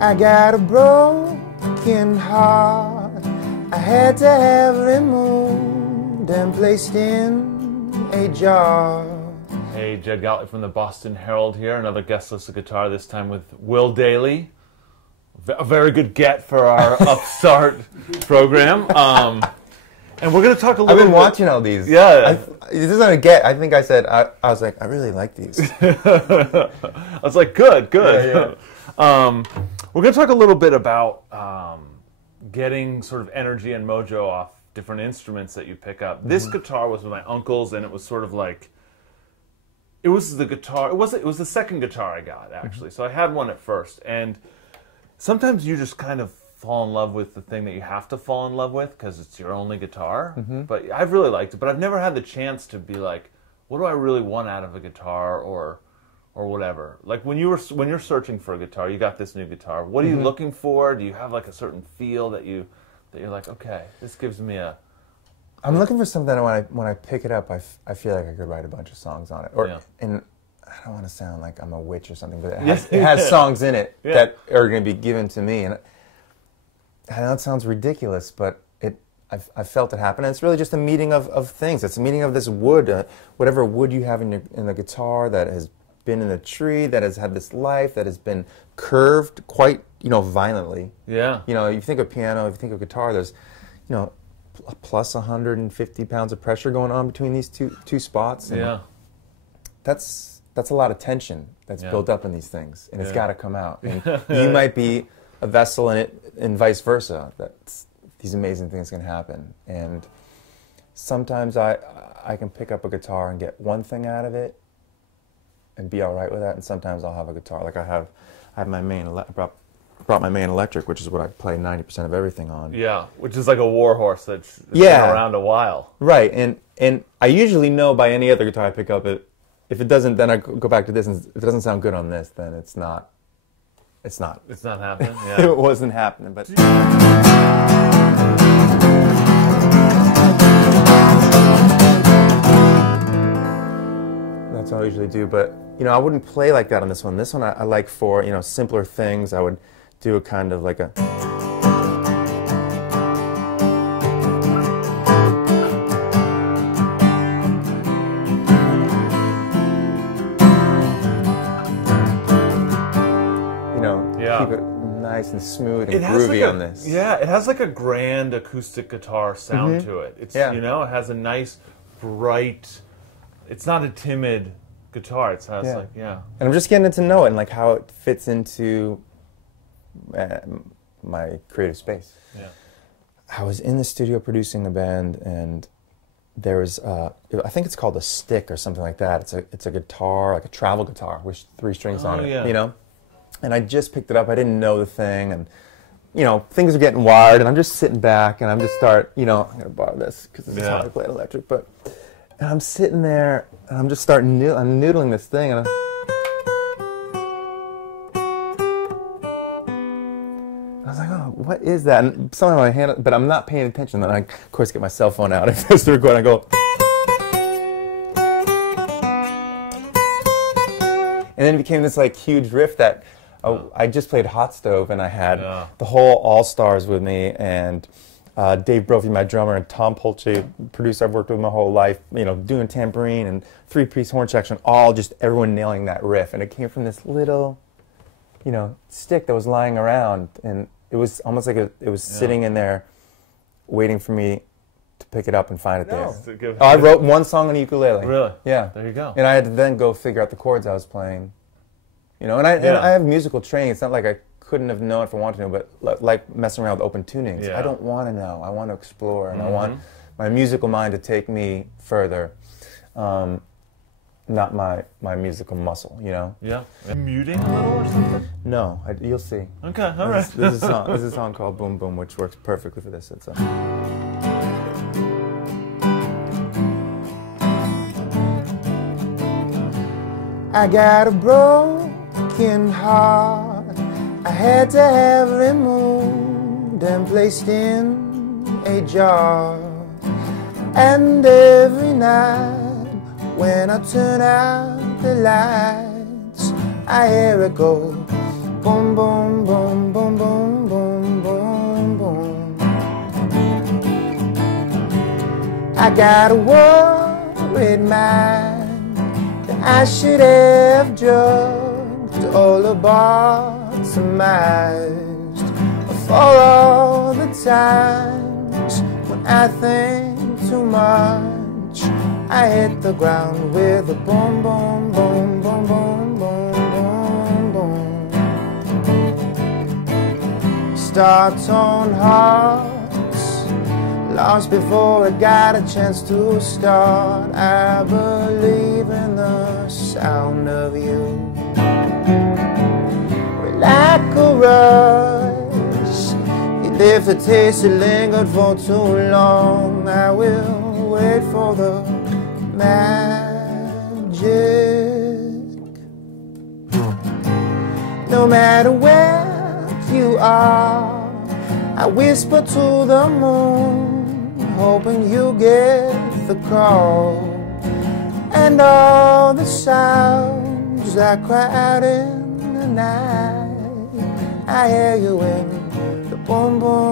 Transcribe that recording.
I got a broken heart. I had to have removed and placed in a jar. Hey, Jed Gottlieb from the Boston Herald here. Another guest listed guitar, this time with Will Dailey. A very good get for our Upstart program. And we're going to talk a little bit. I've been watching all these. Yeah. This is not a get. I think I said, I was like, I really like these. I was like, good. Yeah. We're going to talk a little bit about getting sort of energy and mojo off different instruments that you pick up. This guitar was with my uncle's, and it was sort of like, it was the guitar, it was the second guitar I got, actually. So I had one at first, and sometimes you just kind of fall in love with the thing that you have to fall in love with because it's your only guitar. But I've really liked it, but I've never had the chance to be like, what do I really want out of a guitar or whatever. Like when you're searching for a guitar, you got this new guitar. What are you looking for? Do you have like a certain feel that you're like, okay, this gives me a... I'm looking for something that when I pick it up, I feel like I could write a bunch of songs on it. And I don't want to sound like I'm a witch or something, but it has songs in it that are going to be given to me. And I know it sounds ridiculous, but I felt it happen. And it's really just a meeting of things. It's a meeting of this wood, whatever wood you have in the guitar that has been in a tree, that has had this life, that has been curved quite, violently. Yeah. You think of piano, if you think of guitar, there's, plus 150 pounds of pressure going on between these two spots. And that's a lot of tension that's built up in these things, and it's got to come out. And you might be a vessel in it, and vice versa. That's these amazing things can happen. And sometimes I can pick up a guitar and get one thing out of it, and be all right with that. And sometimes I'll have a guitar like I have my main brought my main electric, which is what I play 90% of everything on. Yeah, which is like a war horse that's been around a while. Right, and I usually know by any other guitar I pick up it. If it doesn't, then I go back to this, and if it doesn't sound good on this, then it's not. It's not happening. Yeah. It wasn't happening, but. That's what I usually do, but I wouldn't play like that on this one. This one I like for simpler things. I would do a kind of like a. Keep it nice and smooth and groovy on this. Yeah, it has like a grand acoustic guitar sound to it. It's it has a nice, bright. It's not a timid guitar. It has And I'm just getting to know it and like how it fits into my creative space. Yeah. I was in the studio producing a band, and there was I think it's called a stick or something like that. It's a guitar, like a travel guitar with 3 strings on it. And I just picked it up. I didn't know the thing, and things are getting wired, and I'm just sitting back, and I'm just I'm gonna borrow this because this is how I play an electric. And I'm sitting there, and I'm just I'm noodling this thing, and I was like, oh, what is that? And somehow my hand, but I'm not paying attention. Then I, of course, get my cell phone out and just record. I go. And then it became this like huge riff that I just played Hot Stove, and I had the whole All Stars with me, and Dave Brophy, my drummer, and Tom Polche, producer I've worked with my whole life, doing tambourine and 3-piece horn section, all just everyone nailing that riff. And it came from this little, stick that was lying around, and it was almost like it was sitting in there waiting for me to pick it up and find it there. I wrote one song on the ukulele. Really? Yeah. There you go. And I had to then go figure out the chords I was playing. And I have musical training. It's not like I couldn't have known if I wanted to know, but like messing around with open tunings. I don't want to know. I want to explore, and I want my musical mind to take me further, not my musical muscle, Yeah. Muting a little or something? No, you'll see. Okay, all right. This is a song called Boom Boom, which works perfectly for this. It's I got a broken heart. I had to have removed and placed in a jar. And every night when I turn out the lights, I hear it go boom, boom, boom, boom. I got a worried mind that I should have judged all about surmised for all the times when I think too much. I hit the ground with a boom, boom, boom, boom, boom, boom, boom, boom. Star-torn hearts, lost before it got a chance to start. I believe in the sound of you. We're like a rush, you left the taste, it lingered for too long. I will wait for the magic. No matter where you are, I whisper to the moon, hoping you get the call. And all the sounds that cry out in the night, I hear you in the boom boom